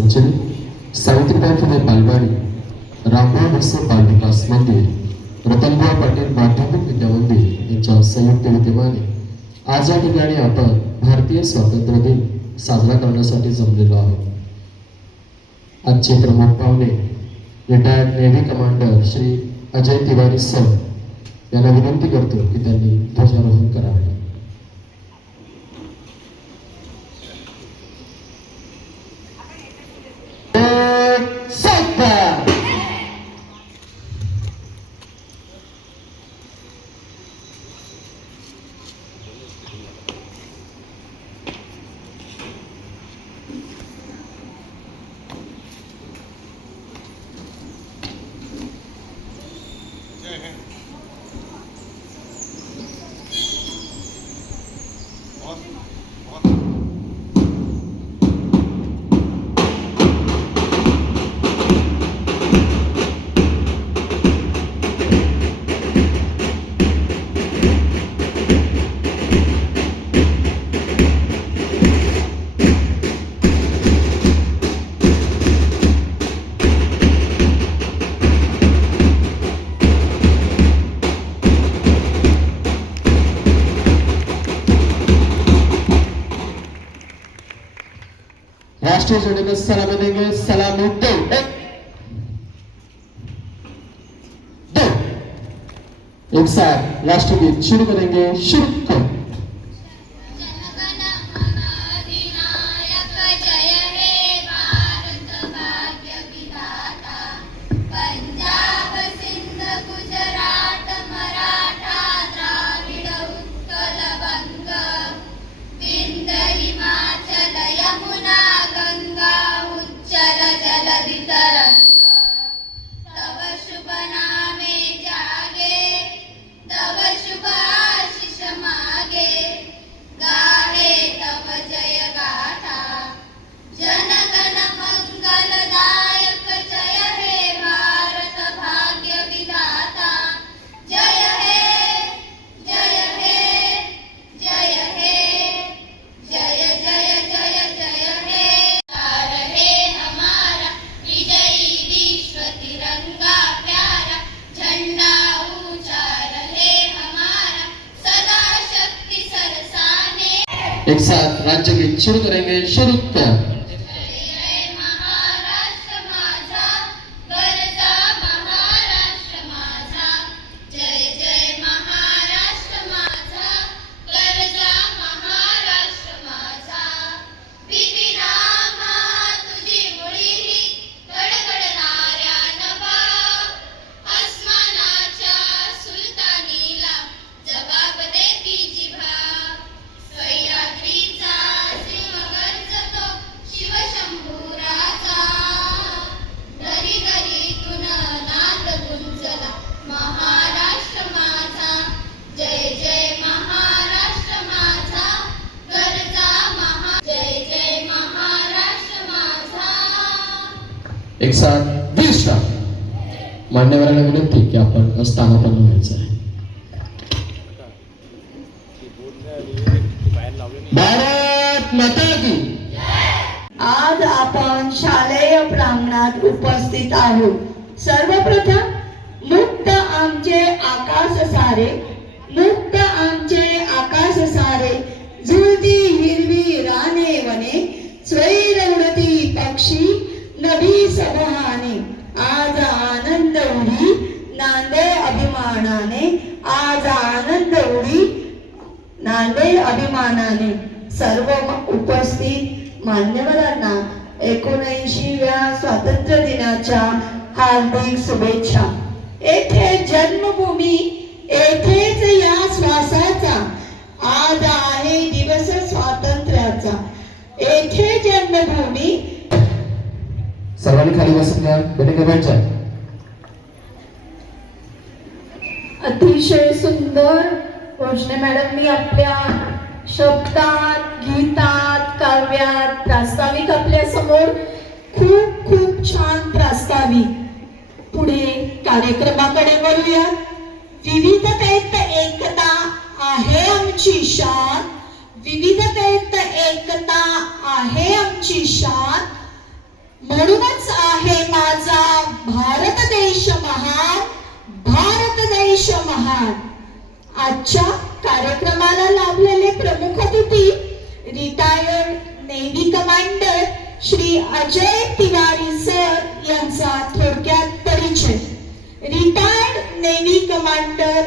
संचलित सावित्रीबाई फुले बालवाडी, रामभाऊ विसे बालविकास मंदिर, रतनभाऊ पाटील माध्यमिक विद्या मंदिर यांच्या संयुक्त विद्यमाने आज या ठिकाणी आपण भारतीय स्वातंत्र्य दिन साजरा करण्यासाठी जमलेलो आहोत. आजचे प्रमुख पाहुणे retired navy commander Shri Ajay Tiwari sir यांना विनंती करतो की त्यांनी ध्वजारोहण करावे. राष्ट्रीय झंडे में सलामी देंगे. सलामी दो एक साथ राष्ट्रगीत शुरू करेंगे. शुरू करो. एक साथ राज्य गीत शुरू करेंगे. शुरू कर. एक साथ विश्राम. मान्यवरांना विनंती की आपण स्थानापन्न व्हायचं आहे. भारत माता की. आज आपण शालेय प्रांगणात उपस्थित आहोत. सर्वप्रथम मुक्त आमचे आकाश सारे, मुक्त आमचे आकाश सारे, झुलती हिरवी राने वने, स्वैर उडती पक्षी नभी सबहाने, आज आनंद उडी नांदे अभिमानाने, आज आनंद उडी नांदे अभिमानाने. सर्व उपस्थित मान्यवरांना 79व्या स्वातंत्र्य दिनाच्या हार्दिक शुभेच्छा. येथे जन्मभूमी, येथेच या श्वासाचा, आज आहे दिवस स्वातंत्र्याचा. येथे जन्मभूमी. सर्वांनी खाली बसल्या. बेटा अतिशय सुंदर भोसले मॅडम मी आपल्या शब्दात, गीतात, काव्यात, प्रास्ताविक आपल्या समोर खूप खूप छान प्रास्ताविक. पुढे कार्यक्रमाकडे वळूया. विविधतेत एकता आहे आमची शान, विविधतेत एकता आहे आमची शान. म्हणूनच आहे माझा भारत देश महान, भारत देश महान. आजच्या कार्यक्रमाला लाभलेले प्रमुख अतिथी retired navy commander Shri Ajay Tiwari sir यांचा थोडक्यात परिचय. Retired navy commander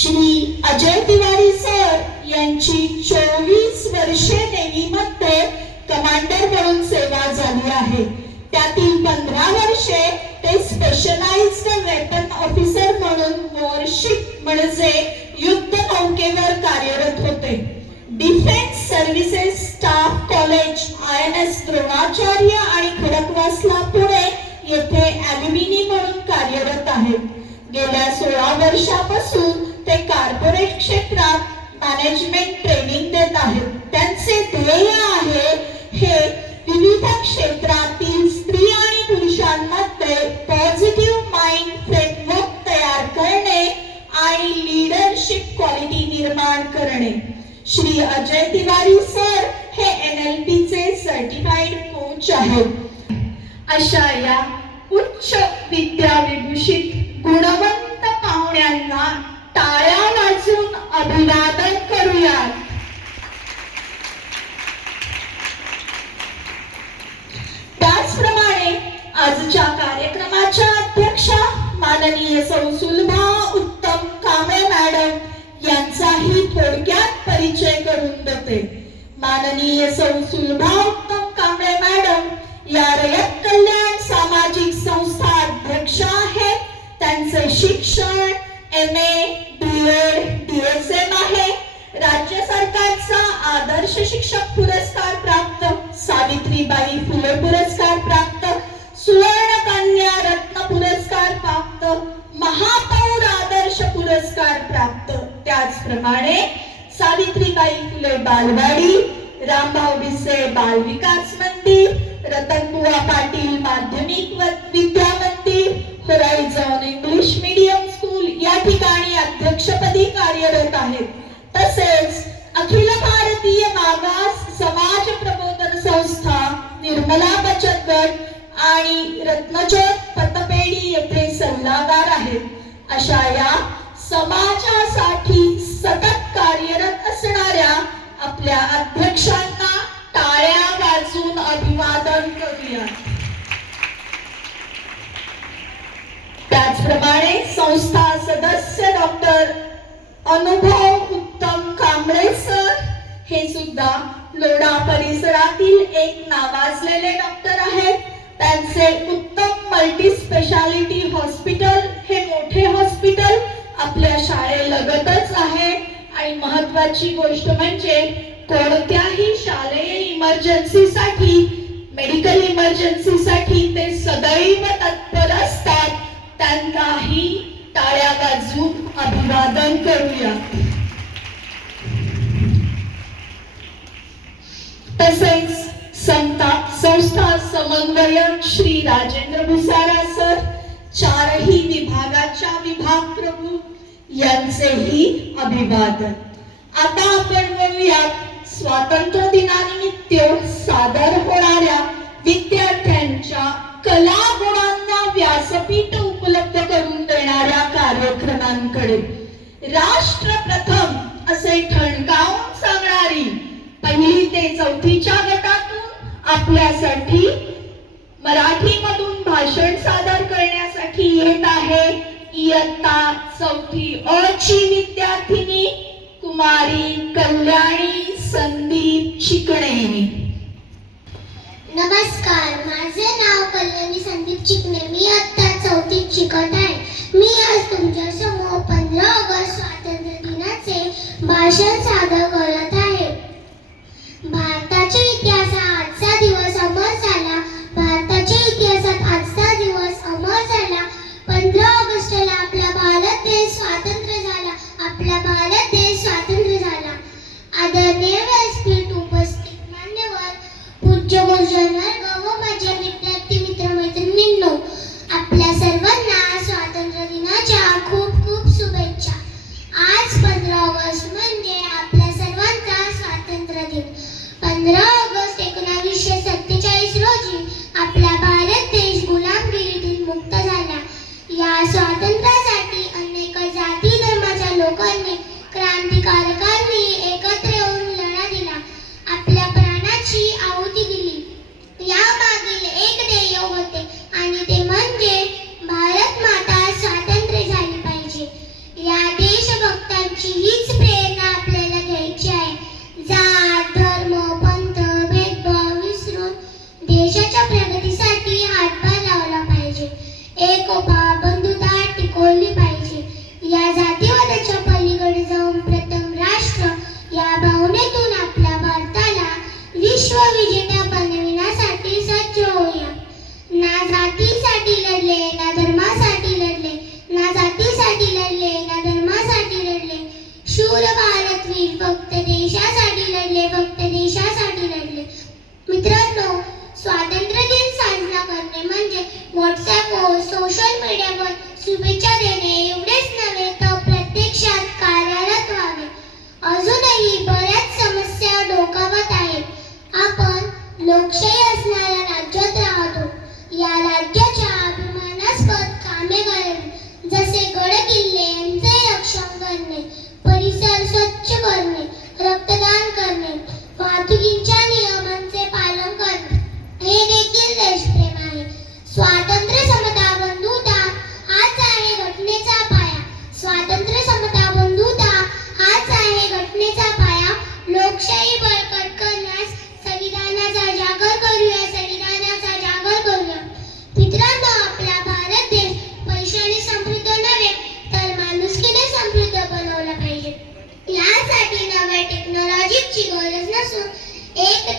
Shri Ajay Tiwari sir यांची 24 वर्षे नेव्हीमध्ये कमांडर म्हणून सेवा झाली आहे. त्यातील 15 वर्षे ते स्पेशलाइज्ड वेपन ऑफिसर म्हणून वॉरशिप म्हणजे युद्ध नौकेवर कार्यरत होते. Defence services staff college INS Dronacharya आणि खडकवासला पुणे येथे ॲल्युमिनी म्हणून कार्यरत आहेत. गेल्या 16 वर्षापासून ते कॉर्पोरेट क्षेत्रात मॅनेजमेंट ट्रेनिंग देत आहेत. त्यांचे ध्येय आहे हे विविध क्षेत्रातील स्त्री आणि पुरुषांमध्ये पॉझिटिव्ह माइंड फ्रेमवर्क तयार करणे आणि लीडरशिप क्वालिटी निर्माण करणे. श्री अजय तिवारी सर हे NLP चे सर्टिफाईड कोच आहेत. अशा या उच्च विद्याविभूषित गुणवंत पाहुण्यांना टाळ्या वाजवून अभिवादन करूयात. त्याचप्रमाणे आजच्या कार्यक्रमाच्या अध्यक्षा माननीय सौ सुलभा उत्तम कांबळे मॅडम यांचाही थोडक्यात परिचय करून देते. माननीय सौ सुलभा उत्तम कांबळे मॅडम या रयत कल्याण सामाजिक संस्था अध्यक्षा आहेत. त्यांचे शिक्षण MA, BEd, DSM आहे. राज्य सरकारचा आदर्श शिक्षक पुरस्कार प्राप्त, सावित्रीबाई फुले पुरस्कार प्राप्त, सुवर्ण कन्या रत्न पुरस्कार प्राप्त, महापौर आदर्श पुरस्कार प्राप्त. त्याचप्रमाणे सावित्रीबाई फुले बालवाडी, रामभाऊ भिसे बाल विकास मंदिर, रतनबुवा पाटील माध्यमिक विद्या मंदिर, होरायझॉन इंग्लिश मीडियम स्कूल या ठिकाणी अध्यक्षपदी कार्यरत आहेत. तसेच अखिल भारतीय मागास समाज प्रबोधन संस्था, निर्मला बचत गट आणि रत्नज्योत पतपेढी येथे सल्लागार आहेत. अशा या समाजासाठी सतत कार्यरत असणाऱ्या आपल्या अध्यक्षांना टाळ्या वाजवून अभिवादन करूया. त्याचप्रमाणे संस्था सदस्य डॉक्टर अनुभव उत्तम कांबळे सर हे सुद्धा लोढा परिसरातील एक नावाजलेले डॉक्टर आहेत. त्यांचे उत्तम मल्टी स्पेशालिटी हॉस्पिटल हे मोठे हॉस्पिटल आपल्या शाळेलगतच आहे. आणि महत्वाची गोष्ट म्हणजे कोणत्याही शालेय इमर्जन्सीसाठी, मेडिकल इमर्जन्सीसाठी ते सदैव तत्पर असतात. त्यांनाही टाळ्या वाजवून अभिवादन करूया. तसेच संस्था समन्वयक श्री राजेंद्र भुसारा सर, चारही विभागाच्या विभाग प्रमुख यांचेही अभिवादन. आता आपण बोलूयात स्वातंत्र्य दिनानिमित्त सादर होणाऱ्या विद्यार्थ्यांच्या कला गुणांना व्यासपीठ उपलब्ध करून देणाऱ्या कार्यक्रमांकडे. राष्ट्र प्रथम असे ठणकावून सांगणारी 1ली ते 4थीच्या गटातून आपल्यासाठी मराठीमधून भाषण सादर करण्यासाठी येत आहे इयत्ता 4थी अ ची विद्यार्थिनी कुमारी कल्याणी संदीप चिकणे. नमस्कार, माझे नाव कल्याणी संदीप चिकणे. मी इयत्ता 4थीत शिकत आहे. मी आज तुमच्या समोर 15 ऑगस्ट स्वातंत्र्य दिनाचे भाषण सादर करत आहे. भारताच्या इतिहासात आजचा दिवस अमर झाला. भारताच्या इतिहासात आजचा दिवस अमर झाला. 15 ऑगस्टला आपला भारत देश स्वतंत्र झाला. आपला भारत देश स्वतंत्र झाला. आदरणीय व्यासपीठ उपस्थित मान्यवर, पूज्य गुरुजनवर्ग व माझ्या विद्यार्थी मित्र मैत्रिणींनो, आपल्या सर्वांना स्वातंत्र्य दिनाच्या खूप खूप शुभेच्छा. आज 15 ऑगस्ट म्हणजे आपल्या देशाच्या प्रगतीसाठी हातभार लावला पाहिजे. एकोपा बंधुता टिकवली पाहिजे. या जातीवादाच्या पलीकडे जाऊन प्रथम राष्ट्र या भावनेतून आपल्या भारताला विश्व विजेता बनविण्यासाठी सज्ज होऊया. ना जातीसाठी लढले, ना धर्मासाठी लढले, ना जातीसाठी लढले, ना धर्मासाठी लढले. शूर भारतवीर फक्त देशासाठी लढले, फक्त देशासाठी लढले. मित्रांनो, स्वातंत्र्य दिन साजरा करणे म्हणजे व्हॉट्सअपवर, सोशल मीडियावर शुभेच्छा देणे एवढेच नव्हे तर प्रत्यक्षात कार्यरत व्हावे. अजूनही बऱ्याच समस्या डोकावत आहेत. आपण लोकशाही असणाऱ्या राज्यात राहतो. या राज्याच्या अभिमानास्पद कामे करणे, जसे गड किल्ले यांचे रक्षण करणे, परिसर स्वच्छ करणे, रक्तदान करणे, वाहतुकीच्या नियमांचे पालन करणे हे देखील देशप्रेम आहे. स्वातंत्र्य, समता, बंधुता हाच आहे घटनेचा पाया. स्वातंत्र्य, समता, बंधुता हाच आहे घटनेचा पाया. लोकशाही बळकट करण्यास संविधानाचा जागर करूया, संविधानाचा जागर करूया. मित्रांनो, आपला भारत देश पैशाने समृद्ध नव्हे तर माणुसकीने समृद्ध बनवला पाहिजे. यासाठी नव्या टेक्नॉलॉजीची गरज नसून एक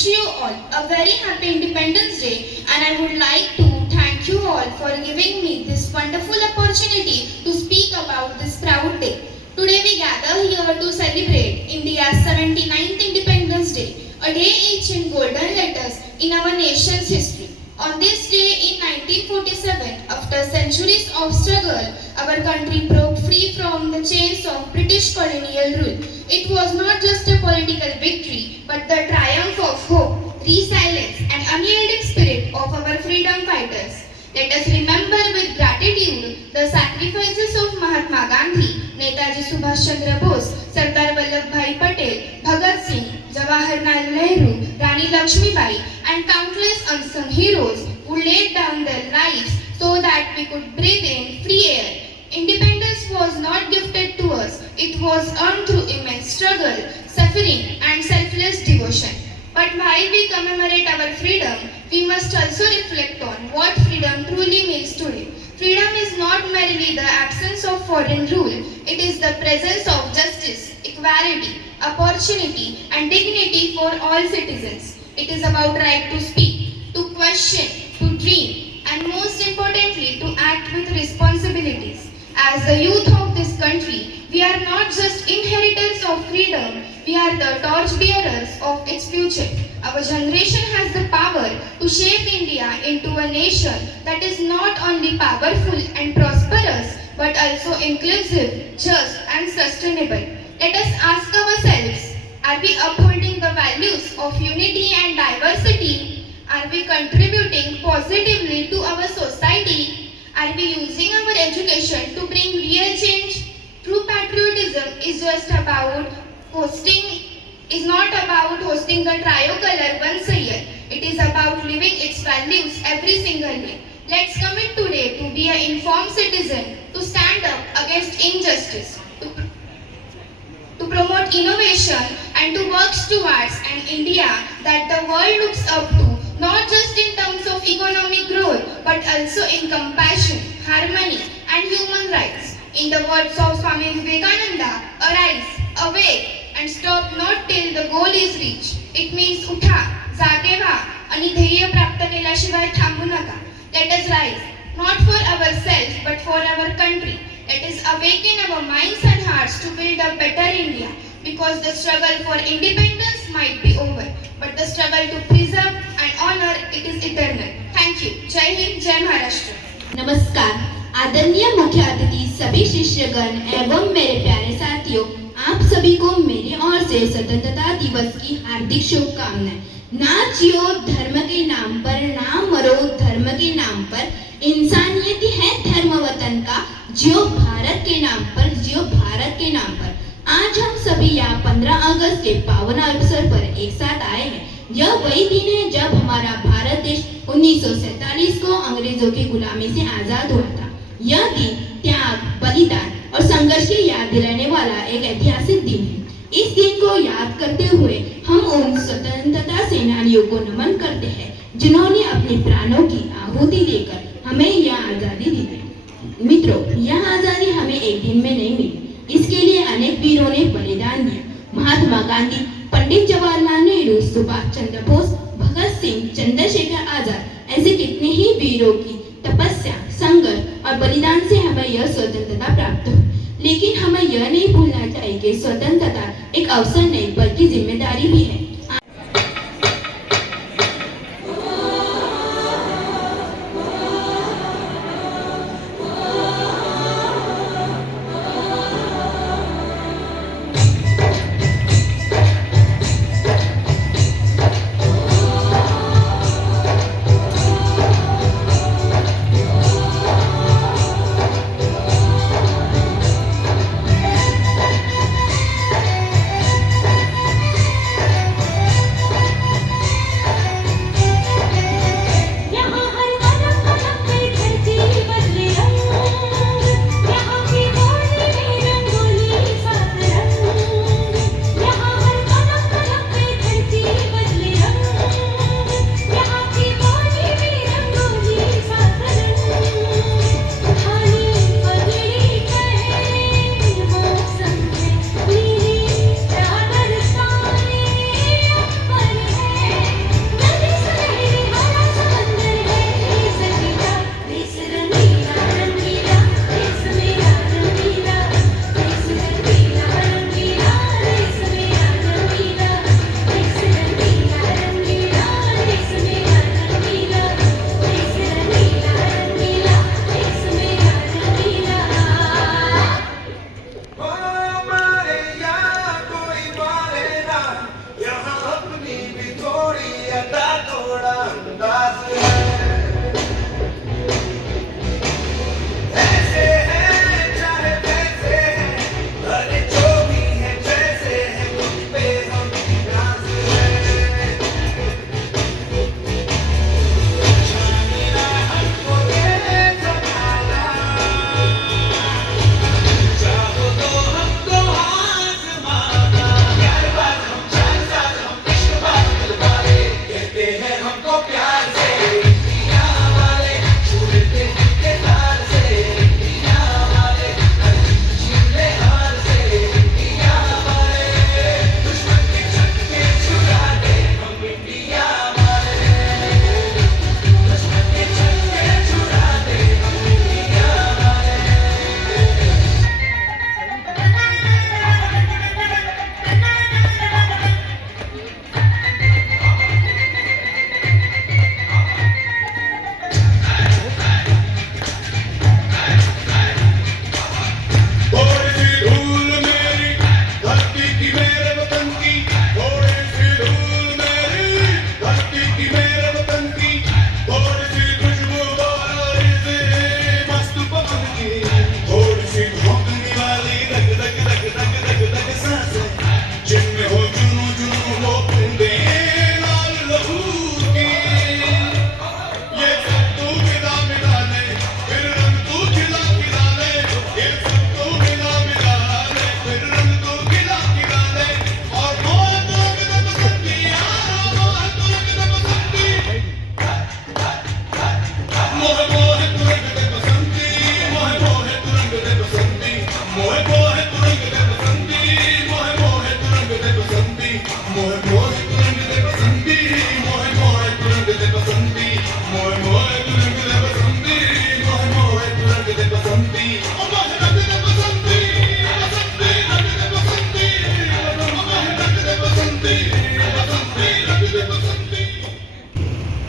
wish you all a very happy Independence Day, and I would like to thank you all for giving me this wonderful opportunity to speak about this proud day. Today we gather here to celebrate India's 79th Independence Day, a day etched in golden letters in our nation's history. On this day in 1947, after centuries of struggle, our country broke free from the chains of British colonial rule. It was not just a political victory, but the triumph of hope, resilience, and unyielding spirit of our freedom fighters. Let us remember with gratitude the sacrifices of Mahatma Gandhi, Netaji Subhash Chandra Bose, Sardar Vallabhbhai Patel, Bhagat Singh, Jawaharlal Nehru, Rani Lakshmibai, and countless unsung heroes who laid down their lives so that we could breathe in free air. Independence was not gifted to us, it was earned through immense struggle, suffering, and selfless devotion. But while we commemorate our freedom, we must also reflect on what freedom truly means today. Freedom is not merely the absence of foreign rule, it is the presence of justice, equality, opportunity, and dignity for all citizens. It is about right to speak, to question, to dream, and most importantly, to act with responsibilities. As the youth of this country, we are not just inheritors of freedom, we are the torchbearers of its future. Our generation has the power to shape India into a nation that is not only powerful and prosperous, but also inclusive, just, and sustainable. Let us ask ourselves, are we upholding the values of unity and diversity? Are we contributing positively to our society? Are we using our education to bring real change? True patriotism is not about hosting the tricolor once a year. It is about living its values every single day. Let's commit today to be an informed citizen, to stand up against injustice, to promote innovation, and to work towards an India that the world looks up to, not just in terms of economic growth, but also in compassion, harmony, and human rights. In the words of Swami Vivekananda, arise, awake, and stop not till the goal is reached. It means उठा, जागे व्हा आणि ध्येय प्राप्त केल्याशिवाय थांबू नका. Let us rise, not for ourselves but for our country. Let us awaken our minds and hearts to build a better India. Because the struggle for independence might be over, but the struggle to preserve and honor it is eternal. Thank you. Jai Hind, Jai Maharashtra. नमस्कार, आदरणीय मुख्य अतिथि, सभी शिष्यगण एवं मेरे प्यारे साथियों, आप सभी को मेरी ओर से स्वतंत्रता दिवस की हार्दिक शुभकामनाएं। ना जियो धर्म के नाम पर, ना मरो धर्म के नाम पर, इंसानियत है धर्म वतन का, जियो भारत के नाम पर, जियो भारत के नाम पर। आज हम सभी यहाँ 15 अगस्त के पावन अवसर पर एक साथ आए हैं। यह वही दिन है जब हमारा भारत देश 1947 को अंग्रेजों की गुलामी से आजाद हुआ था। यह दिन त्याग, बलिदान और संघर्ष की याद दिलाने वाला एक ऐतिहासिक दिन है। इस दिन को याद करते हुए हम उन स्वतंत्रता सेनानियों को नमन करते हैं जिन्होंने अपने प्राणों की आहुति देकर हमें यह आजादी दी है। मित्रों, यह आजादी हमें एक दिन में नहीं मिली, इसके लिए अनेक वीरों ने बलिदान दिया। महात्मा गांधी, पंडित जवाहरलाल नेहरू, सुभाष चंद्र बोस, भगत सिंह, चंद्रशेखर आजाद ऐसे कितने ही वीरों की तपस्या, संघर्ष और बलिदान से हमें यह स्वतंत्रता प्राप्त हुई। लेकिन हमें यह नहीं भूलना चाहिए कि स्वतंत्रता एक अवसर नहीं बल्कि जिम्मेदारी भी है।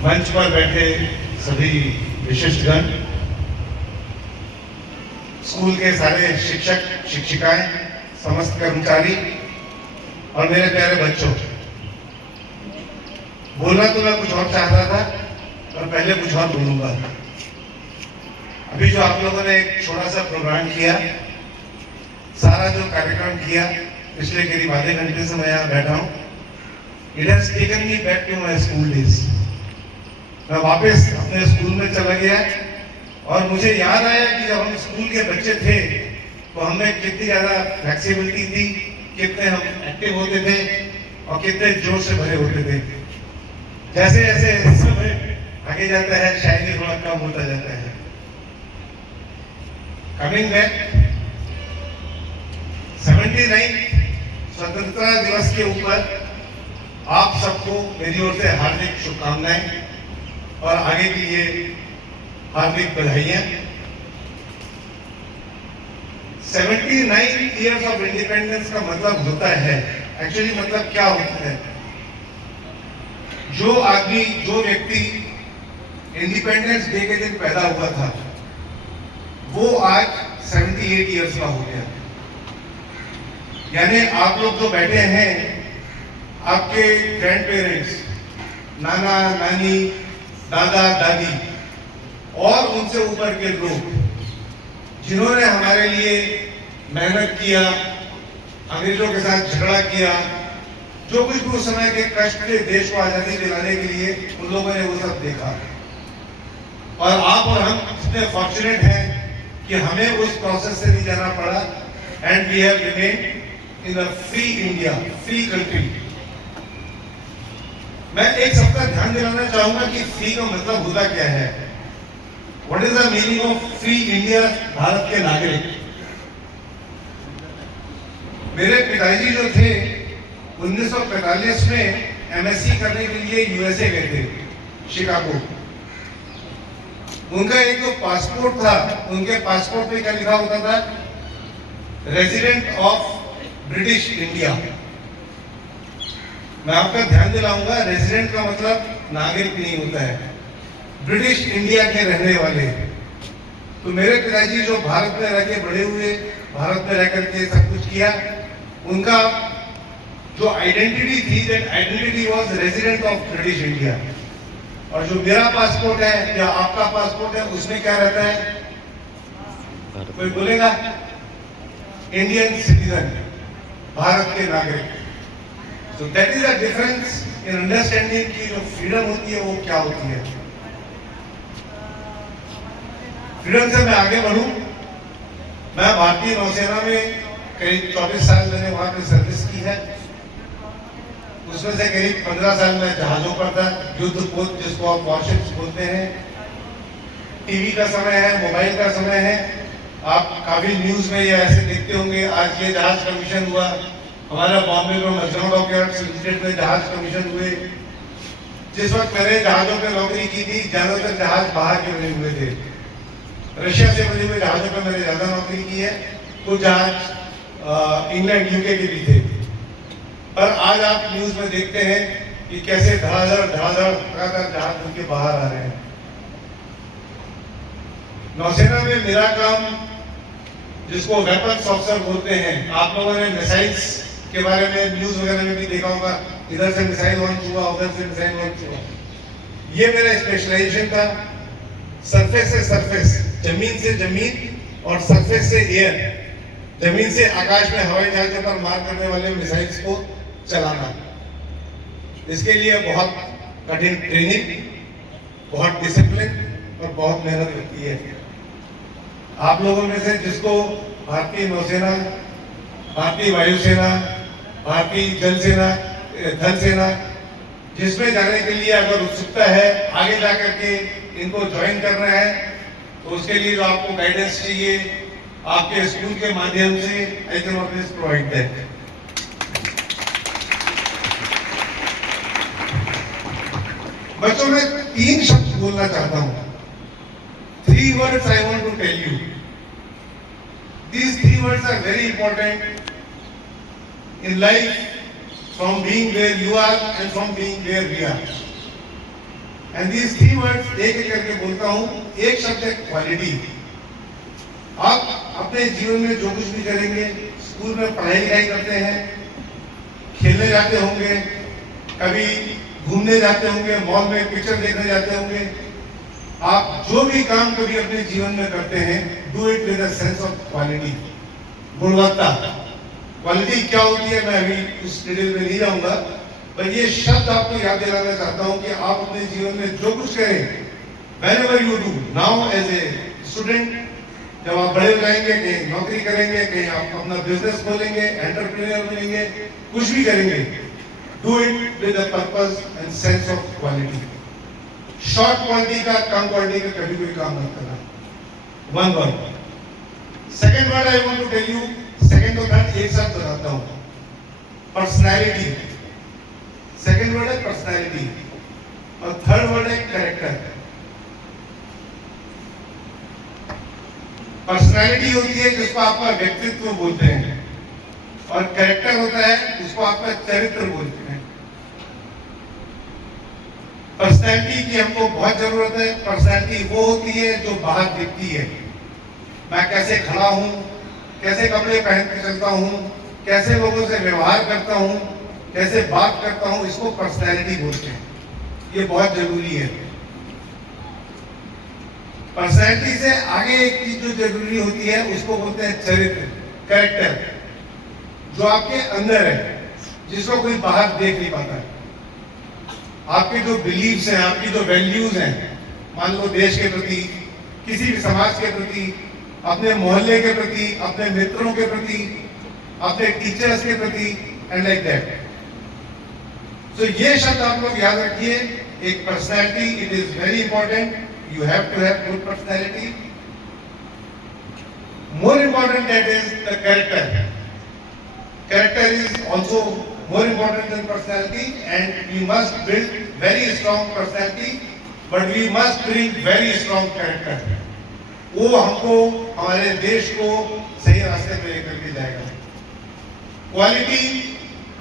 मंच पर बैठे सभी विशिष्टगण, स्कूल के सारे शिक्षक शिक्षिकाएं, समस्त कर्मचारी और मेरे प्यारे बच्चों, बोलना तो मैं कुछ और चाह रहा था और पहले कुछ और बोलूंगा। अभी जो आप लोगों ने एक छोटा सा प्रोग्राम किया, सारा जो कार्यक्रम किया, पिछले करीब आधे घंटे से मैं यहाँ बैठा हूँ, it has taken me back to my school days. मैं वापस अपने स्कूल में चला गया और मुझे याद आया कि जब हम स्कूल के बच्चे थे तो हमें कितनी ज़्यादा फ्लेक्सिबिलिटी थी, कितने हम एक्टिव होते थे और कितने जोश से भरे होते थे। जैसे जैसे समय आगे जाता है, शायद ये थोड़ा कम होता जाता है। कमिंग बैक, 79 स्वतंत्रता दिवस के ऊपर आप सबको मेरी ओर से हार्दिक शुभकामनाएं और आगे के लिए हार्दिक बधाइयां। 79 इयर्स ऑफ इंडिपेंडेंस का मतलब होता है, एक्चुअली मतलब क्या होता है, जो आदमी, जो व्यक्ति इंडिपेंडेंस डे के दिन पैदा हुआ था वो आज 78 इयर्स का हो गया। यानी आप लोग जो बैठे हैं, आपके ग्रैंड पेरेंट्स, नाना नानी, दादा दादी और उनसे ऊपर के लोग जिन्होंने हमारे लिए मेहनत किया, अंग्रेजों के साथ झगड़ा किया, जो कुछ भी उस समय के कष्ट थे देश को आजादी दिलाने के लिए, उन लोगों ने वो सब देखा। और आप और हम इतने फॉर्चुनेट हैं कि हमें उस प्रोसेस से नहीं जाना पड़ा and we have remained in a free India, free country. मैं एक सबका ध्यान दिलाना चाहूंगा कि फ्री का मतलब होता क्या है। What is the meaning of free India? Bharat के नागरिक। मेरे पिताजी जो थे 1945 में एमएससी करने के लिए यूएसए गए थे, शिकागो। उनका एक जो पासपोर्ट था, उनके पासपोर्ट पे क्या लिखा होता था? Resident of British India. मैं आपका ध्यान दिलाऊंगा, रेजिडेंट का मतलब नागरिक नहीं होता है, ब्रिटिश इंडिया के रहने वाले। तो मेरे पिताजी जो भारत में रह के बड़े हुए, भारत में रह करके सब कुछ किया, उनका जो आइडेंटिटी थी, दैट आइडेंटिटी वाज रेजिडेंट ऑफ ब्रिटिश इंडिया। और जो मेरा पासपोर्ट है या आपका पासपोर्ट है, उसमें क्या रहता है? कोई बोलेगा? इंडियन सिटीजन, भारत के नागरिक। So that is the difference in understanding कि जो फ्रीडम होती है वो क्या होती है। फ्रीडम से मैं आगे बढ़ूं, मैं भारतीय नौसेना में करीब 24 साल मैंने वहां पे सर्विस की है। उसमें से करीब 15 साल मैं जहाजों पर था, युद्ध पोत जिसको आप वॉरशिप्स बोलते हैं। टीवी का समय है, मोबाइल का समय है, आप काफी न्यूज में ये ऐसे देखते होंगे। आज ये जहाज कमीशन हुआ, हमारा बॉम्बे में मजनू डॉकयार्ड्स लिमिटेड में जहाज कमीशन हुए। जिस वक्त मैंने जहाजों पे नौकरी की थी, ज्यादातर जहाज बाहर के बने हुए थे। रशिया से बने हुए जहाजों पे मैंने ज्यादा नौकरी की है, कुछ जहाज इंग्लैंड यूके के भी थे। पर आज आप न्यूज में देखते हैं कि कैसे धड़ाधड़ लगातार जहाज उनके बाहर आ रहे हैं। नौसेना में मेरा काम, जिसको वेपन्स ऑफिसर बोलते हैं, आप लोगों ने मिसाइल्स के बारे में न्यूज वगैरह में भी देखा होगा, इधर से मिसाइल लॉन्च हुआ, उधर से मिसाइल लॉन्च हुआ। ये मेरा स्पेशलाइजेशन था। सरफेस से सरफेस, जमीन से जमीन और सरफेस से एयर, जमीन से आकाश में हवाई जहाजों पर मार करने वाले मिसाइल्स को चलाना। इसके लिए बहुत कठिन ट्रेनिंग, बहुत डिसिप्लिन और बहुत मेहनत लगती है। आप लोगों में से जिसको भारतीय नौसेना, भारतीय वायुसेना, भारतीय जल सेना, थल सेना, जिसमें जाने के लिए अगर उत्सुकता है, आगे जाकर के इनको ज्वाइन करना है, तो उसके लिए जो आपको गाइडेंस चाहिए आपके स्कूल के माध्यम से, I can always provide that. बच्चों, मैं 3 शब्द बोलना चाहता हूं। 3 words I want to tell you. These 3 words are very important in life, from being where you are and from being where we are. End these 3 words एक एक करके बोलता हूं. एक शब्द है क्वालिटी. आप अपने जीवन में जो कुछ भी करेंगे, स्कूल में पढ़ाई लिखाई करते हैं, खेलने जाते होंगे, कभी घूमने जाते होंगे, मॉल में पिक्चर देखने जाते होंगे, आप जो भी काम कभी अपने जीवन में करते हैं, do it with a sense of quality. गुणवत्ता. क्वालिटी क्या होती है मैं अभी उस डिटेल में नहीं जाऊंगा, पर ये शब्द आपको याद दिलाना चाहता हूं कि आप अपने जीवन में जो कुछ करें, whenever you do, now as a student, जब आप बड़े हो जाएंगे, कहीं नौकरी करेंगे, कहीं आप अपना बिजनेस खोलेंगे, एंटरप्रेन्योर बनेंगे, कुछ भी करेंगे, do it with a purpose and sense of quality. Short quality का, कम क्वालिटी का कभी कोई काम मत करना. One word. Second word I want to tell you, second और थर्ड एक साथ बताता हूं. पर्सनैलिटी. सेकेंड वर्ड है पर्सनैलिटी और थर्ड वर्ड है कैरेक्टर. पर्सनैलिटी होती है जिसको आपका व्यक्तित्व बोलते हैं, और कैरेक्टर होता है जिसको आपका चरित्र बोलते हैं. पर्सनैलिटी की हमको बहुत जरूरत है. पर्सनैलिटी वो होती है जो बाहर दिखती है. मैं कैसे खड़ा हूं, कैसे कपड़े पहन के चलता हूं, कैसे लोगों से व्यवहार करता हूं, कैसे बात करता हूं, इसको पर्सनैलिटी बोलते हैं. ये बहुत जरूरी है. पर्सनैलिटी से आगे एक चीज जो जरूरी होती है उसको बोलते हैं चरित्र, कैरेक्टर, जो आपके अंदर है, जिसको कोई बाहर देख नहीं पाता है. आपके जो बिलीव्स हैं, आपकी जो वैल्यूज हैं, मान लो देश के प्रति, किसी भी समाज के प्रति, अपने मोहल्ले के प्रति, अपने मित्रों के प्रति, अपने टीचर्स के प्रति, एंड लाइक दैट. तो ये शब्द आप लोग याद रखिए. एक personality, it is very important. You have to have good personality. More important that is the character. Character is also more important than personality, and we must build very strong personality, but we must bring very strong character. वो हमको, हमारे देश को सही रास्ते पे लेकर के जाएगा. Quality,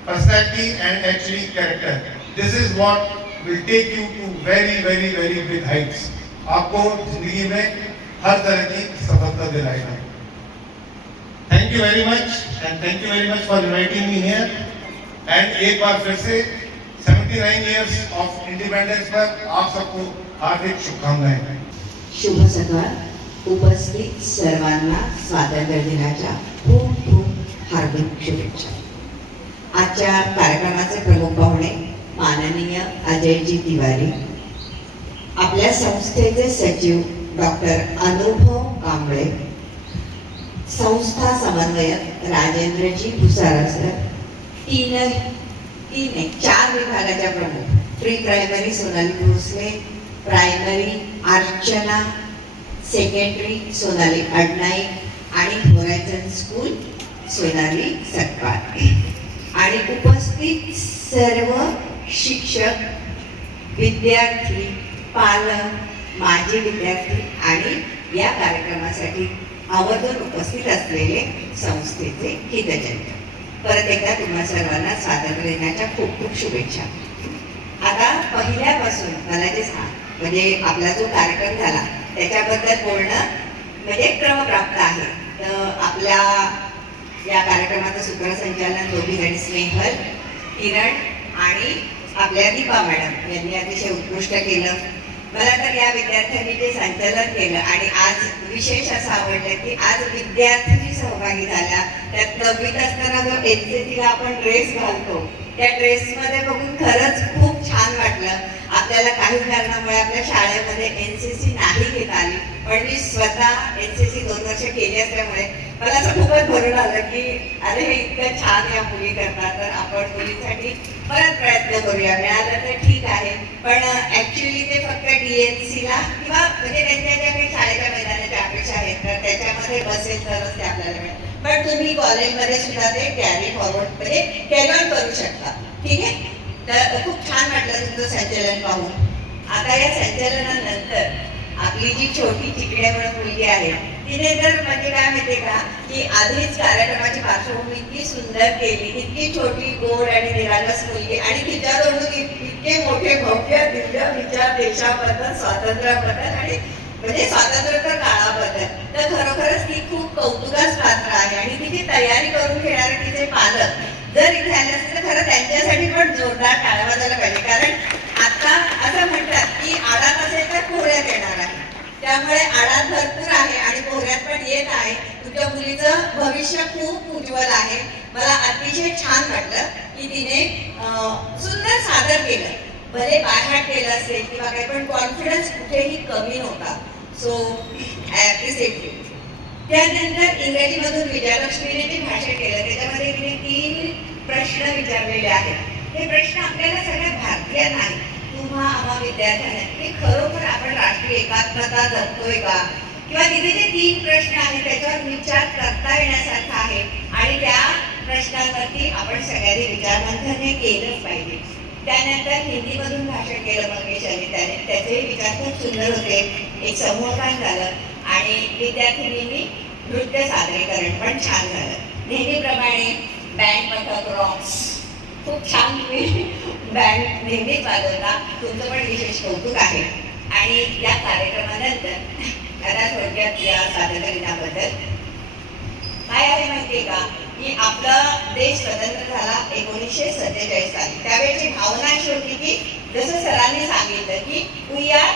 personality, and actually character. This is what will take you to very, very, very big heights. आपको जिंदगी में हर तरह की सफलता दिलाएगा. Thank you very much end thank you very much for inviting me here. End एक बार फिर से 79 years of independence पर आप सबको हार्दिक शुभकामनाएं. शुभ सकाळ. उपस्थित सर्वांना स्वातंत्र्य दिनाच्या खूप खूप हार्दिक शुभेच्छा. आजच्या कार्यक्रमाचे प्रमुख पाहुणे माननीय अजयजी तिवारी, आपल्या संस्थेचे सचिव डॉक्टर अनुभव कांबळे, संस्था समन्वयक राजेंद्रजी भुसारा सर, 4 विभागाच्या प्रमुख, pre primary Sonali Bhosale, primary Archana, secondary Sonali Adnaik आणि होरायझन स्कूल सोनाली सकपाळ, आणि उपस्थित सर्व शिक्षक, विद्यार्थी, पालक, माजी विद्यार्थी आणि या कार्यक्रमासाठी आवर्जून उपस्थित असलेले संस्थेचे हितचिंतक. परत एकदा तुम्हा सर्वांना स्वातंत्र्य दिनाच्या खूप खूप शुभेच्छा. आता पहिल्यापासून मला जे म्हणजे आपला जो कार्यक्रम झाला त्याच्याबद्दल बोलणं म्हणजे क्रमप्राप्त आहे. तर आपल्या या कार्यक्रमाचं सूत्रसंचालन दोघीजणी स्नेहल, किरण आणि आपल्या दीपा मॅडम यांनी अतिशय उत्कृष्ट केलं. मला तर या विद्यार्थ्यांनी जे संचालन केलं आणि आज विशेष असं आवडलं की आज विद्यार्थी सहभागी झाल्या. त्यात 9वीत असताना जो एनसीसीला आपण ड्रेस घालतो त्या ड्रेसमध्ये बघून खरंच खूप छान वाटलं. आपल्याला काही कारणामुळे आपल्या शाळेमध्ये एनसीसी नाही घेता आली, पण मी स्वतः एनसीसी 2 वर्ष केली असल्यामुळे मला असं खूपच भरून आलं की अरे हे इतकं छान या मुली करतात, तर आपण मुलींसाठी परत प्रयत्न करूया. मिळालं तर ठीक आहे, पण ऍक्च्युअली ते फक्त DNCला किंवा म्हणजे त्यांच्या ज्या काही शाळेच्या मैदानाच्या अपेक्षा आहेत तर त्याच्यामध्ये बसेल तरच ते आपल्याला मिळेल. पण तुम्ही कॉलेजमध्ये सुद्धा ते कॅरी फॉरवर्ड म्हणजे कॅरी ऑन करू शकता. ठीक आहे. तर खूप छान वाटलं तुमचं संचलन पाहून. आता या संचलनानंतर आपली जी छोटी चिकड्या म्हणून मुलगी आहे तिने तर म्हणजे काय माहितीये का की आधीच कार्यक्रमाची पार्श्वभूमी इतकी सुंदर केली, इतकी छोटी गोड आणि निरागस मुलगी, आणि तिच्या तोंडून इतके मोठे इतके भव्य दिव्य विचार देशाबद्दल, स्वातंत्र्याबद्दल आणि म्हणजे स्वातंत्र्य काळाबद्दल, तर खरोखरच ती खूप कौतुकास पात्र आहे. आणि तिची तयारी करून घेणारे तिचे पालक जर इथे आले असते तर खरं त्यांच्यासाठी पण जोरदार टाळ्या वाजायला पाहिजे. कारण आता असं म्हणतात की आडात असेल तर पोहऱ्यात येणार आहे. त्यामुळे आडात भरपूर आहे आणि पोहऱ्यात पण येत आहे. तुमच्या मुलीचं भविष्य खूप उज्ज्वल आहे. मला अतिशय छान वाटलं की तिने सुंदर सादर केलं. भले बायहाट केलं असेल किंवा काही, पण कॉन्फिडन्स कुठेही कमी नव्हता. So I appreciate you. त्यानंतर इंग्रजीमधून विजयलक्ष्मीने जे भाषण केलं त्याच्यामध्ये तिने 3 प्रश्न विचारलेले आहेत. हे प्रश्न आपल्याला सगळ्या भारतीयांना नाही, तुम्हा आम्हा विद्यार्थ्यांना, की खरोखर आपण राष्ट्रीय एकात्मता जपतोय का, किंवा तिथे जे 3 प्रश्न आहेत त्याच्यावर विचार करता येण्यासारखा आहे. आणि त्या प्रश्नांवरती आपण सगळ्यांनी विचारमंथन हे केलंच पाहिजे. त्यानंतर हिंदीमधून भाषण केलं मंगेश यांनी, त्याचेही विचार खूप सुंदर होते. एक समूहगान झालं आणि विद्यार्थिनींनी नृत्य सादरीकरण पण छान झालं. नेहमीप्रमाणे बँड पथक रॉक्स खूप छान तुम्ही बँड नेहमीच वाजवता, तुमचं पण विशेष कौतुक आहे. आणि या कार्यक्रमानंतर आता थोडक्यात या स्वातंत्र्य दिनाबद्दल काय आहे माहितीये का, की आपला देश स्वतंत्र झाला 1947 साली. त्यावेळेची भावना अशी होती की जसं सरांनी सांगितलं की वी आर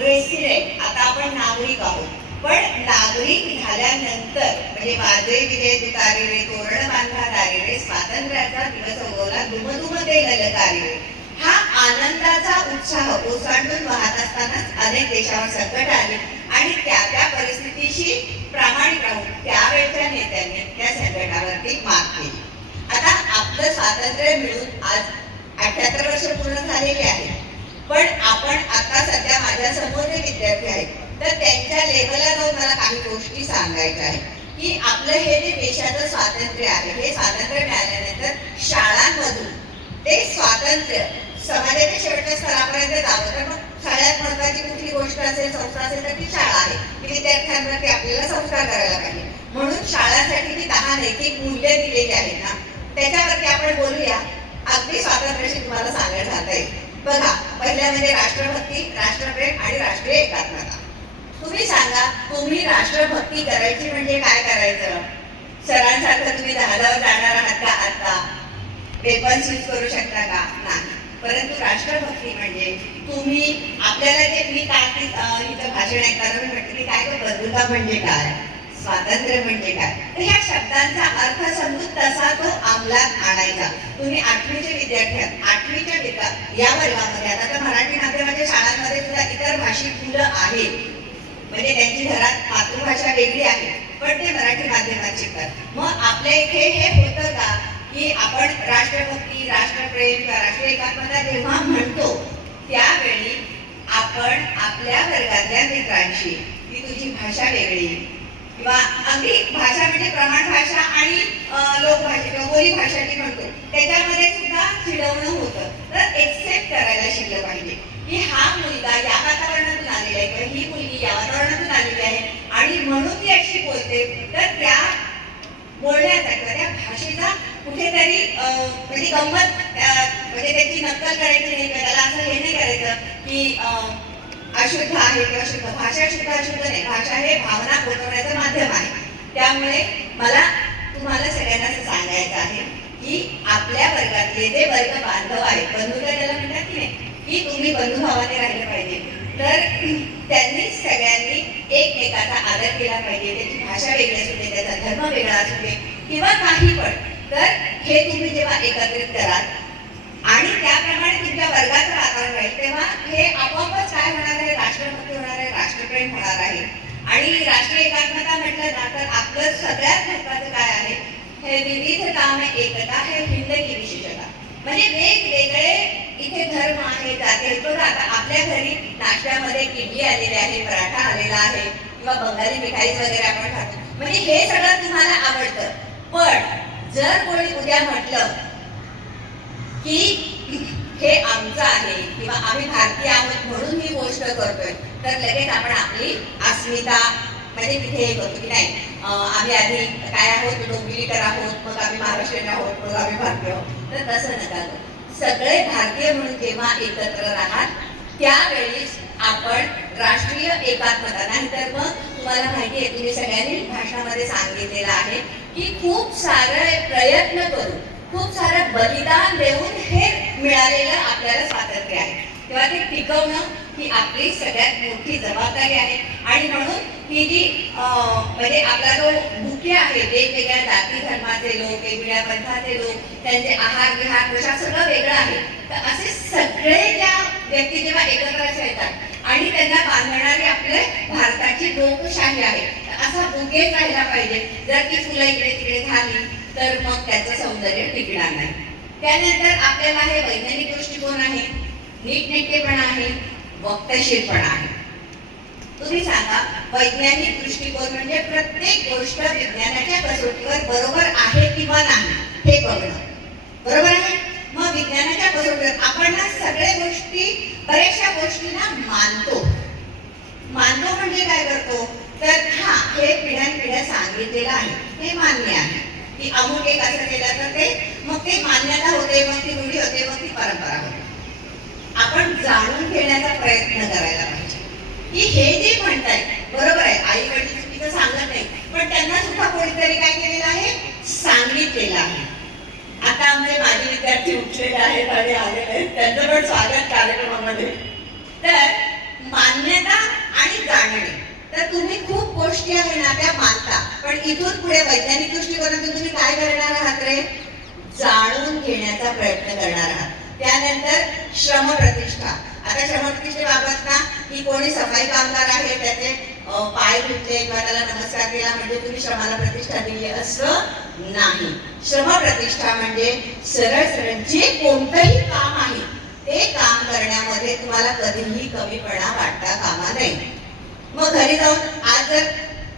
रेसिडेंट, आता आपण नागरिक आहोत. पण नागरिक झाल्यानंतर म्हणजे माझे विजय तुतारी रे, तोरण बांधा दारी रे, स्वातंत्र्याचा दिवस उगवला दुमदुम ते ललकारी रे, हा आनंदाचा उत्साह ओसांडून वाहत असतानाच अनेक देशावर संकट आले आणि त्या परिस्थितीशी प्रामाणिक राहून त्यावेळच्या नेत्यांनी त्या संकटावरती मात केली. आता आपलं स्वातंत्र्य मिळून आज 78 वर्ष पूर्ण झालेली आहेत. पण आपण आता सध्या माझ्या समोर जे विद्यार्थी आहेत तर त्यांच्या लेवलला जाऊन मला काही गोष्टी सांगायच्या आहेत. की आपलं हे जे देशाचं स्वातंत्र्य आहे, हे स्वातंत्र्य मिळाल्यानंतर शाळांमधून ते स्वातंत्र्य समाजाच्या शेवटच्या स्तरापर्यंत जावं. तर मग सगळ्यात महत्वाची कुठली गोष्ट असेल, संस्था असेल तर ती शाळा आहे. की विद्यार्थ्यांवरती आपल्याला संस्कार करायला पाहिजे. म्हणून शाळांसाठी जी 10 नैतिक मूल्य दिलेली आहेत ना, त्याच्यावरती आपण बोलूया. अगदी स्वातंत्र्याशी तुम्हाला सांगायला जाता बघा, पहिल्या म्हणजे राष्ट्रभक्ती, राष्ट्रप्रेम आणि राष्ट्रीय एकात्मता. तुम्ही सांगा, तुम्ही राष्ट्रभक्ती करायची म्हणजे काय करायचं? सरांसारखं तुम्ही जहाजावर जाणार आहात का? आता वेपन्स यूज करू शकता का? नाही. परंतु राष्ट्रभक्ती म्हणजे तुम्ही आपल्याला जे मी हिचं भाषण ऐकताना मी म्हटलं की काय बंधुता म्हणजे काय, स्वातंत्र्य म्हणजे काय, तर ह्या शब्दांचा अर्थ समजून तसा तो अंमलात आणायचा. तुम्ही 8वीचे विद्यार्थी आहात, 8वीच्या या वर्गामध्ये आता तर मराठी माध्यमाच्या शाळांमध्ये सुद्धा इतर भाषिक मुलं आहेत, म्हणजे त्यांची घरात मातृभाषा वेगळी आहे पण ते मराठी माध्यमात शिकतात. मग आपल्या इथे हे होतं का की आपण राष्ट्रभक्ती, राष्ट्रप्रेम किंवा राष्ट्रीय एकात्मता जेव्हा म्हणतो त्यावेळी आपण आपल्या वर्गातल्या मित्रांशी, की तुझी भाषा वेगळी किंवा अगदी भाषा म्हणजे प्रमाण भाषा आणि लोकभाषा किंवा बोली भाषा जी म्हणतो त्याच्यामध्ये सुद्धा चिडवणं होतं. तर एक्सेप्ट करायला शिकलं पाहिजे की हा मुलगा या वातावरणातून आलेला आहे किंवा ही मुलगी या वातावरणातून आलेली आहे आणि म्हणून ती अशी बोलते. तर त्या बोलण्याचा किंवा त्या भाषेचा कुठेतरी म्हणजे गंमत म्हणजे त्याची नक्कल करायची नाही किंवा त्याला असं हे नाही करायचं की अशुद्ध आहे किंवा शुद्ध. भाषा शुद्ध अशुद्ध नाही, भाषा हे भावना पोचवण्याचं माध्यम आहे. त्यामुळे मला तुम्हाला सगळ्यांना असं सांगायचं आहे की आपल्या वर्गातले जे वर्ग बांधव आहेत, बंधुता त्याला म्हणतात की नाही, की तुम्ही बंधुभावाने राहिलं पाहिजे. तर त्यांनी सगळ्यांनी एकमेकाचा आदर केला पाहिजे. त्याची भाषा वेगळी असू दे, त्याचा धर्म वेगळा असू दे किंवा काही पण, तर हे तुम्ही जेव्हा एकत्रित कराल आणि त्याप्रमाणे तुमच्या वर्गाचं वातावरण राहील तेव्हा हे आपोआपच काय होणार आहे, राष्ट्रभक्ती होणार आहे, राष्ट्रप्रेम होणार आहे. आणि राष्ट्रीय एकात्मता म्हटलं ना तर आपलं सगळ्यात महत्वाचं काय आहे, हे विविधता में एकता है हिंद की विशेषता. म्हणजे वेगवेगळे इथे धर्म आहे, जाती आहेत. बघा आता आपल्या घरी नाश्त्यामध्ये इडली आलेली आहे, पराठा आलेला आहे किंवा बंगाली मिठाई वगैरे आपण खातो, म्हणजे हे सगळं तुम्हाला आवडतं. पण जर कोणी उद्या म्हटलं की हे आमचं आहे किंवा आम्ही भारतीय आहोत म्हणून ही गोष्ट करतोय, तर लगेच आपण आपली अस्मिता म्हणजे तिथे हे करतो की नाही आम्ही आधी काय आहोत, डोंबिवलीकर आहोत, मग आम्ही महाराष्ट्रीयन आहोत, मग आम्ही भारतीय आहोत. तर तसं नका करू. सगळे भारतीय म्हणून जेव्हा एकत्र राहाल त्यावेळी आपण राष्ट्रीय एकात्मता, नाहीतर मग तुम्हाला माहिती आहे, तुम्ही सगळ्यांनी भाषणामध्ये सांगितलेलं आहे की खूप सारे प्रयत्न करून, खूप सारं बलिदान देऊन हे मिळालेलं आपल्याला स्वातंत्र्य आहे. तेव्हा ते टिकवणं ही आपली सगळ्यात मोठी जबाबदारी आहे. आणि म्हणून ही जी म्हणजे आपला जो मुख्य आहे, वेगवेगळ्या जाती धर्माचे लोक, वेगवेगळ्या पंथाचे लोक, त्यांचे आहार विहार कशा सगळं वेगळं आहे. तर असे सगळे ज्या व्यक्ती जेव्हा एकत्र येतात आणि त्यांना बांधणारी आपले भारताची लोकशाही आहे, असा बुकेच राहिला पाहिजे. जर ती फुलं इकडे तिकडे झाली तर मग त्याचं सौंदर्य टिकणार नाही. त्यानंतर आपल्याला हे वैज्ञानिक दृष्टिकोन आहे, नीटनेटकेपणा आहे, वक्तशीरपणा आहे. तुम्ही सांगा, वैज्ञानिक दृष्टिकोन म्हणजे प्रत्येक गोष्ट विज्ञानाच्या कसोटीवर बरोबर आहे किंवा नाही हे बघणं, बरोबर आहे. मग विज्ञानाच्या कसोटीवर आपण ना सगळ्या गोष्टी, बऱ्याचशा गोष्टींना मानतो. म्हणजे काय करतो तर हा हे पिढ्यानपिढ्या सांगितलेलं आहे, हे मान्य आहे की अमुक एक असं केलं तर ते मग ते मान्यता होते, मग ती रूढी होते, मग ती परंपरा होते. आपण जाणून घेण्याचा प्रयत्न करायला पाहिजे की हे जे म्हणताय बरोबर आहे, आई वडील चुकीचं सांगत नाही, पण त्यांना सुद्धा कोणीतरी काय केलेलं आहे, सांगितलेलं आहे. आता आमचे माजी विद्यार्थी उठलेले आहेत आणि आलेले आहेत, त्यांचं पण स्वागत कार्यक्रमामध्ये. तर मान्यता आणि जाणणे, तर तुम्ही खूप गोष्टी आहे ना त्या मानता, पण इथून पुढे वैज्ञानिक दृष्टिकोनातून तुम्ही काय करणार आहात रे, जाणून घेण्याचा प्रयत्न करणार आहात. त्यानंतर श्रमप्रतिष्ठा. आता श्रमप्रतिष्ठेबाबत ना की कोणी सफाई कामगार आहे त्याचे पाय धुतले किंवा त्याला नमस्कार केला म्हणजे तुम्ही श्रमाला प्रतिष्ठा दिली असं नाही. श्रमप्रतिष्ठा म्हणजे सरळ सरळ जे कोणतंही काम आहे ते काम करण्यामध्ये तुम्हाला कधीही कमीपणा वाटता कामा नये. मग घरी जाऊन आज जर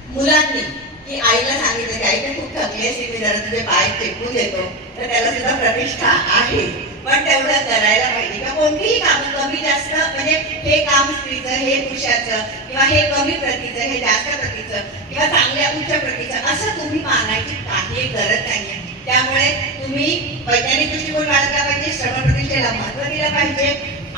मुलांनी की आईला सांगितलं की आई तू खूप थकली असेल, मी जरा तुझे पाय टेकून देतो, तर त्याला सुद्धा प्रतिष्ठा आहे. पण तेवढं करायला पाहिजे. किंवा कोणतीही काम कमी जास्त, म्हणजे हे काम स्त्रीचं, हे पुरुषाचं, किंवा हे कमी प्रतीचं, हे जास्त प्रतीचं, किंवा चांगल्या उच्च प्रतीचं असं तुम्ही मानायची काही गरज नाहीये. त्यामुळे तुम्ही वैज्ञानिक दृष्टिकोन बाळगला पाहिजे, श्रमप्रतिष्ठेला महत्त्व दिलं पाहिजे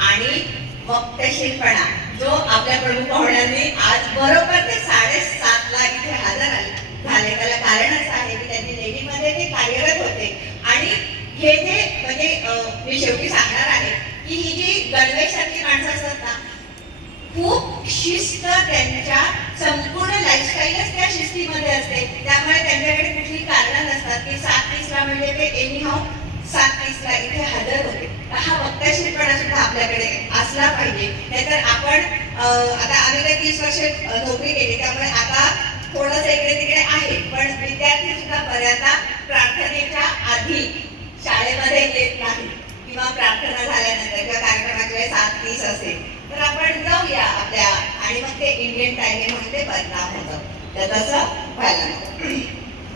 आणि वक्तशीरपणा जो आपल्या प्रमुख पाहुण्यांनी आज बरोबर ते 7:30ला इथे हजर झाले. त्याला कारणच आहे की त्यांनी नेव्हीमध्ये ते कार्यरत होते. आणि हे जे म्हणजे मी शेवटी सांगणार आहे की ही जी गणवेशातली माणसं असतात ना, खूप शिस्त त्यांच्या संपूर्ण लाईफस्टाईलच त्या शिस्तीमध्ये असते. त्यामुळे त्यांच्याकडे कुठली कारणं नसतात की 7:30ला म्हणजे ते एनीहाव 7:30ला इथे हजर होते. हा वक्तशीरपणा सुद्धा आपल्याकडे असला पाहिजे. नाहीतर आपण आता आम्ही काही 30 वर्ष नोकरी केली, त्यामुळे आता थोडंसं इकडे तिकडे आहे, पण विद्यार्थी सुद्धा बऱ्याचदा प्रार्थनेच्या आधी शाळेमध्ये येत नाही किंवा प्रार्थना झाल्यानंतर किंवा कार्यक्रमाच्या वेळेस 7:30 असेल तर आपण जाऊया आपल्या, आणि मग ते इंडियन टायमिंग म्हणून ते बदनाम होतं. तर तसं व्हायला नको.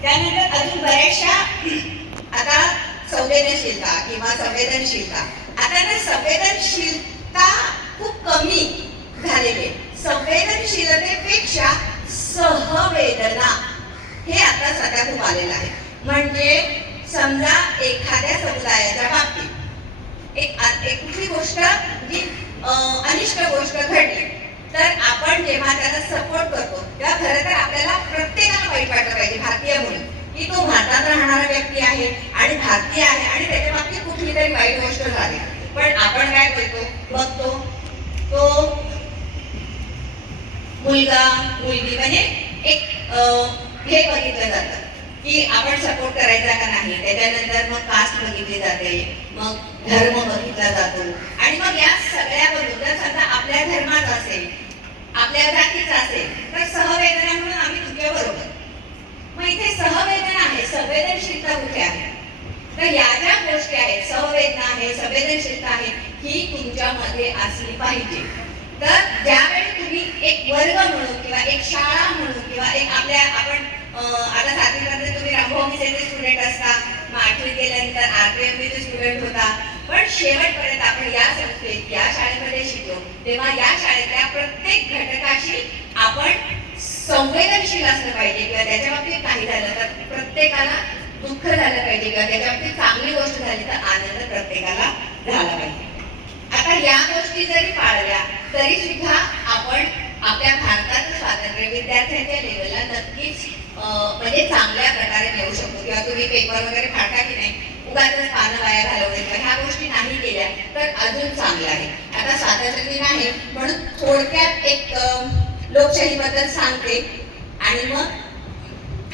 त्यानंतर अजून बऱ्याचशा आता संवेदनशीलता किंवा संवेदनशीलता, आता ना संवेदनशीलता खूप कमी झालेली. संवेदनशीलतेपेक्षा सहवेदना हे आता सध्या खूप आलेलं आहे. म्हणजे समजा एखाद्या समुदायाच्या बाबतीत एक कुठली गोष्ट जी अनिष्ट गोष्ट घडली, तर आपण जेव्हा त्याला सपोर्ट करतो तेव्हा खरं तर आपल्याला प्रत्येकाला वाईट वाटलं पाहिजे भारतीय म्हणून की तो भारतात राहणारा व्यक्ती आहे आणि भारतीय आहे आणि त्याच्या बाबतीत कुठली तरी वाईट गोष्ट झाली. पण आपण काय करतो, बघतो तो मुलगा मुलगी म्हणजे एक हे बघितलं जातं की आपण सपोर्ट करायचा का नाही. त्याच्यानंतर मग कास्ट बघितली जाते, मग धर्म बघितला जातो, आणि मग या सगळ्याबरोबर जर समजा आपल्या धर्मात असेल, आपल्या जातीचा असेल तर सहवेदना म्हणून आम्ही तुझ्या बरोबर. मग इथे सहवेदना आहे, संवेदनशीलता कुठे आहे? तर या ज्या गोष्टी आहेत, सहवेदना आहे, संवेदनशीलता आहे, ही तुमच्यामध्ये असली पाहिजे. तर ज्यावेळी तुम्ही एक वर्ग म्हणून किंवा एक शाळा म्हणून किंवा एक आपल्या आपण आता 7वीमध्ये तुम्ही रामभाऊमीचे स्टुडंट असता, मग 8वी गेल्यानंतर RPMBचे स्टुडंट होता, पण शेवटपर्यंत आपण या संस्थेत या शाळेमध्ये शिकलो, तेव्हा या शाळेतल्या प्रत्येक घटकाशी आपण संवेदनशील असलं पाहिजे. किंवा त्याच्या बाबतीत काही झालं तर प्रत्येकाला दुःख झालं पाहिजे, किंवा त्याच्या बाबतीत चांगली गोष्ट झाली तर आनंद प्रत्येकाला झाला पाहिजे. आता या गोष्टी जरी पाळल्या तरी सुद्धा आपण आपल्या भारताचं स्वातंत्र्य विद्यार्थ्यांच्या लेवलला नक्कीच म्हणजे चांगल्या प्रकारे नेऊ शकतो. किंवा तुम्ही पेपर वगैरे फाडता की नाही, उगाचच पानं वाया घालवणे, ह्या गोष्टी नाही केल्या तर अजून चांगलं आहे. आता स्वातंत्र्य दिन आहे म्हणून थोडक्यात एक लोकशाहीबद्दल सांगते आणि मग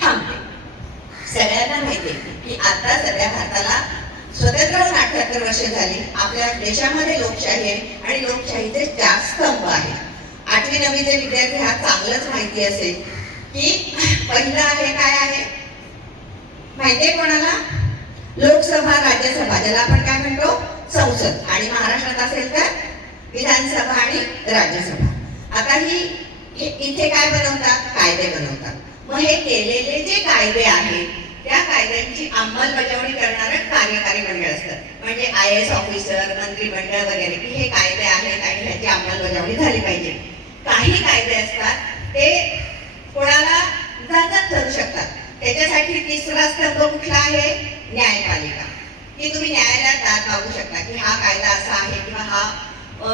थांबते. सगळ्यांना माहिती आहे की आता सध्या भारताला स्वतंत्र होऊन 78 वर्ष झाली. आपल्या देशामध्ये लोकशाही आहे आणि लोकशाहीचे 4 स्तंभ आहेत. 8वी 9वीचे विद्यार्थी हा चांगलंच माहिती असेल की पहिलं आहे काय आहे माहितीये कोणाला? लोकसभा, राज्यसभा, ज्याला आपण काय म्हणतो संसद, आणि महाराष्ट्रात असेल तर विधानसभा आणि राज्यसभा. आता इथे काय बनवतात? कायदे बनवतात. मग हे केलेले जे कायदे आहेत त्या कायद्यांची अंमलबजावणी करणारं कार्यकारी मंडळ असतं. म्हणजे IAS ऑफिसर, मंत्रिमंडळ वगैरे, की हे कायदे आहेत आणि ह्याची अंमलबजावणी झाली पाहिजे. काही कायदे असतात ते कोणाला जातात करू शकतात. त्याच्यासाठी तिसरा स्तंभ कुठला आहे? न्यायपालिका. की तुम्ही न्यायालयात जात पाहू शकता की हा कायदा असा आहे किंवा हा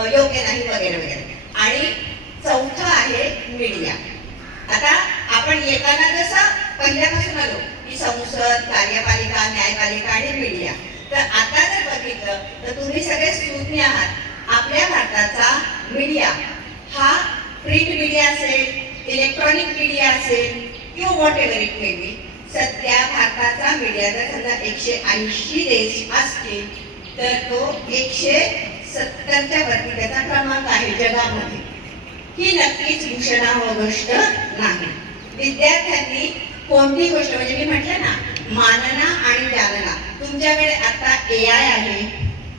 योग्य नाही वगैरे वगैरे. आणि चौथं आहे मीडिया. आता आपण येताना जसं पहिल्यापासून आलो की संसद, कार्यपालिका, न्यायपालिका आणि मीडिया, तर आता जर बघितलं तर तुम्ही सगळे सुज्ञ आहात. आपल्या भारताचा मीडिया हा प्रिंट मीडिया असेल, इलेक्ट्रॉनिक मीडिया असेल किंवा what ever it may be, सध्या भारताचा मीडिया जर समजा 180 देश असतील तर तो 170च्या वरती त्याचा क्रमांक आहे जगामध्ये. ही नक्कीच भूषणावह गोष्ट नाही. विद्यार्थ्यांनी कोणती गोष्ट, म्हणजे मी म्हटलं ना, मानना आणि जानना. तुमच्याकडे आता AI आहे,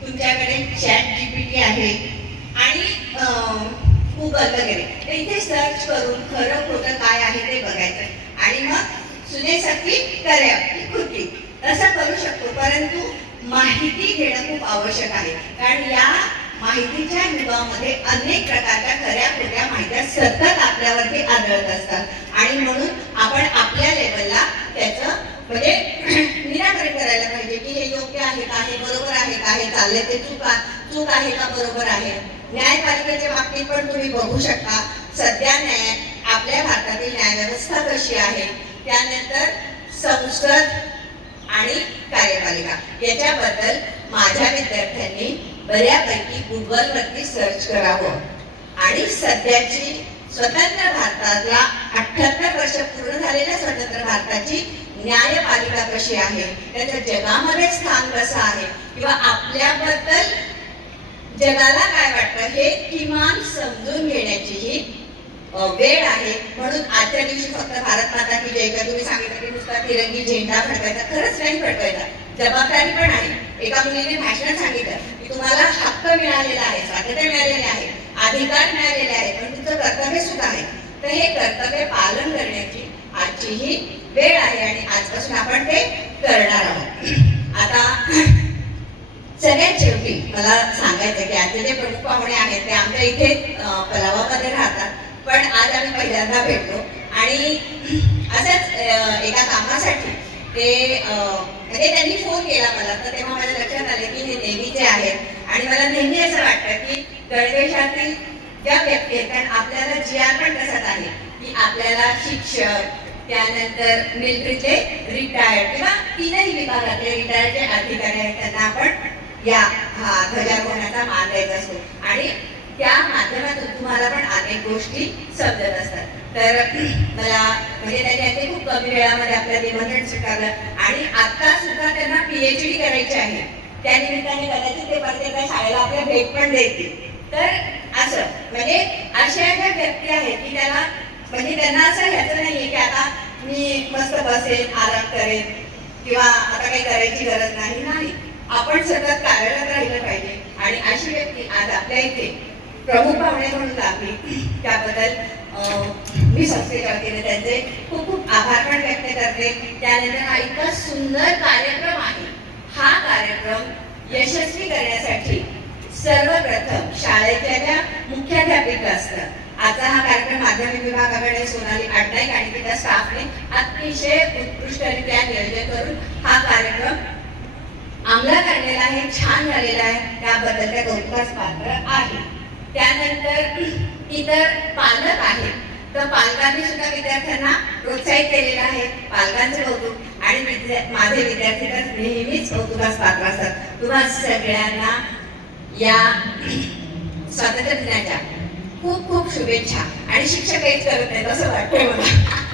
तुमच्याकडे ChatGPT आहे आणि गुगल वगैरे, तर इथे सर्च करून खरं खोटं काय आहे ते बघायचं आणि मग सुनेसारखी करूया कृती तसं करू शकतो. परंतु माहिती घेणं खूप आवश्यक आहे, कारण या माहितीच्या युगामध्ये अनेक प्रकारच्या खऱ्या खोट्या माहित्या सतत आपल्यावरती आढळत असतात आणि म्हणून आपण आपल्या लेवलला त्याचं म्हणजे निराकरण करायला पाहिजे की हे योग्य आहे का, हे बरोबर आहे का, हे चाललंय ते चूक आहे का, बरोबर आहे. न्यायपालिकेच्या बाबतीत पण तुम्ही बघू शकता सध्या आपल्या भारतातील न्यायव्यवस्था कशी आहे. त्यानंतर संसद आणि कार्यपालिका याच्याबद्दल माझ्या विद्यार्थ्यांनी बऱ्यापैकी गुगलवरती सर्च करावं आणि सध्याची स्वतंत्र भारताला 78 वर्ष पूर्ण झालेल्या स्वतंत्र भारताची न्यायपालिका कशी आहे, त्याचं जगामध्ये स्थान कसं आहे किंवा आपल्याबद्दल जगाला काय वाटतं हे किमान समजून घेण्याची ही वेळ आहे. म्हणून आजच्या दिवशी फक्त भारत माता की जय का तुम्ही सांगितलं की नुसता तिरंगी झेंडा फडकायचा, खरंच नाही फडकायचा, जबाबदारी पण आहे. एका मुलीने भाषणात सांगितलं की तुम्हाला हक्क मिळालेला आहे, स्वातंत्र्य मिळालेले आहे, अधिकार मिळालेले आहे, पण तुमचं कर्तव्य सुद्धा आहे. तर हे कर्तव्य पालन करण्याची आजची ही वेळ आहे आणि आजपासून आपण ते करणार आहोत. आता सगळ्यात शेवटी मला सांगायचं की आजचे जे प्रमुख पाहुणे आहेत ते आमच्या इथे पलावामध्ये राहतात, पण आज आम्ही पहिल्यांदा भेटलो आणि असंच एका कामासाठी ते म्हणजे त्यांनी फोन केला मला, तर तेव्हा माझ्या लक्षात आले की हे नेहमीचे आहेत आणि मला नेहमी असं वाटतं की गणवेशातील ज्या व्यक्ती आहेत, कारण आपल्याला GR पण तसाच आहे की आपल्याला शिक्षक, त्यानंतर मिलिटरीचे रिटायर्ड किंवा तीनही विभागातले रिटायर्ड जे अधिकारी आहेत त्यांना आपण या ध्वजारोहणाचा मान द्यायचा असतो आणि त्या माध्यमातून तुम्हाला पण अनेक गोष्टी समजत असतात. तर मला म्हणजे त्यांनी खूप कमी वेळामध्ये आपल्या निमंत्रण स्वीकारलं आणि आता सुद्धा त्यांना PhD करायची आहे. त्या निमित्ताने कदाचित ते प्रत्येक शाळेला आपल्या भेट पण देतील. तर असं म्हणजे अशा ज्या व्यक्ती आहेत की त्याला म्हणजे त्यांना असं ह्याचं नाहीये की आता मी मस्त बसेन, आराम करेन किंवा आता काही करायची गरज नाही. आपण सतत कार्यरत राहिलं पाहिजे आणि अशी व्यक्ती आज आपल्या इथे प्रमुख पाहुणे म्हणून लागली, त्याबद्दल मी संस्थेच्या वतीने त्यांचे खूप खूप आभार पण व्यक्त करते. त्यानंतर हा इतका सुंदर कार्यक्रम आहे. हा कार्यक्रम यशस्वी करण्यासाठी सर्वप्रथम शाळेच्या ज्या मुख्याध्यापिका असतात, आजचा हा कार्यक्रम माध्यमिक विभागाकडे सोनाली अडनाईक आणि तिच्या स्टाफने अतिशय उत्कृष्टरित्या नियोजन करून हा कार्यक्रम अंमलात आणलेला आहे, छान झालेला आहे, त्याबद्दल त्या कौतुकास पात्र आहे. त्यानंतर इतर पालक आहेत, तर पालकांनी सुद्धा विद्यार्थ्यांना प्रोत्साहित केलेलं आहे. पालकांचे कौतुक आणि माझे विद्यार्थी तर नेहमीच कौतुकास पात्र असतात. तुम्हा सगळ्यांना या स्वातंत्र्य दिनाच्या खूप खूप शुभेच्छा. आणि शिक्षक काहीच करत नाहीत असं वाटतंय मला.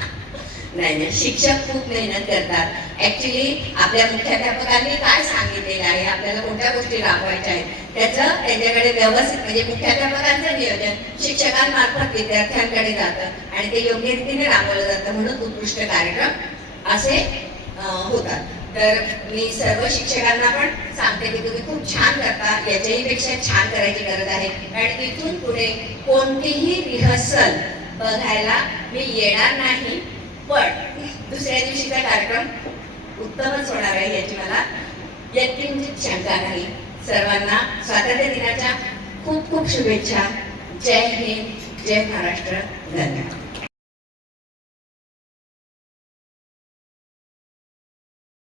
नाही, शिक्षक खूप मेहनत करतात. ऍक्च्युली आपल्या मुख्याध्यापकांनी काय सांगितलेलं आहे, आपल्याला कोणत्या गोष्टी राबवायच्या आहेत, त्याचं त्यांच्याकडे व्यवस्थित म्हणजे मुख्याध्यापकांचं नियोजन शिक्षकांमार्फत विद्यार्थ्यांकडे जातं आणि ते योग्य रीतीने राबवलं जातं, म्हणून उत्कृष्ट कार्यक्रम असे होतात. तर मी सर्व शिक्षकांना पण सांगते की तुम्ही खूप छान करता, याच्याही पेक्षा छान करायची गरज आहे. आणि इथून पुढे कोणतीही रिहर्सल बघायला मी येणार नाही, पण दुसऱ्या दिवशीचा कार्यक्रम उत्तमच होणार आहे याची मला यत्किंचित शंका नाही. सर्वांना स्वातंत्र्य दिनाच्या खूप खूप शुभेच्छा. जय हिंद, जय महाराष्ट्र, धन्यवाद.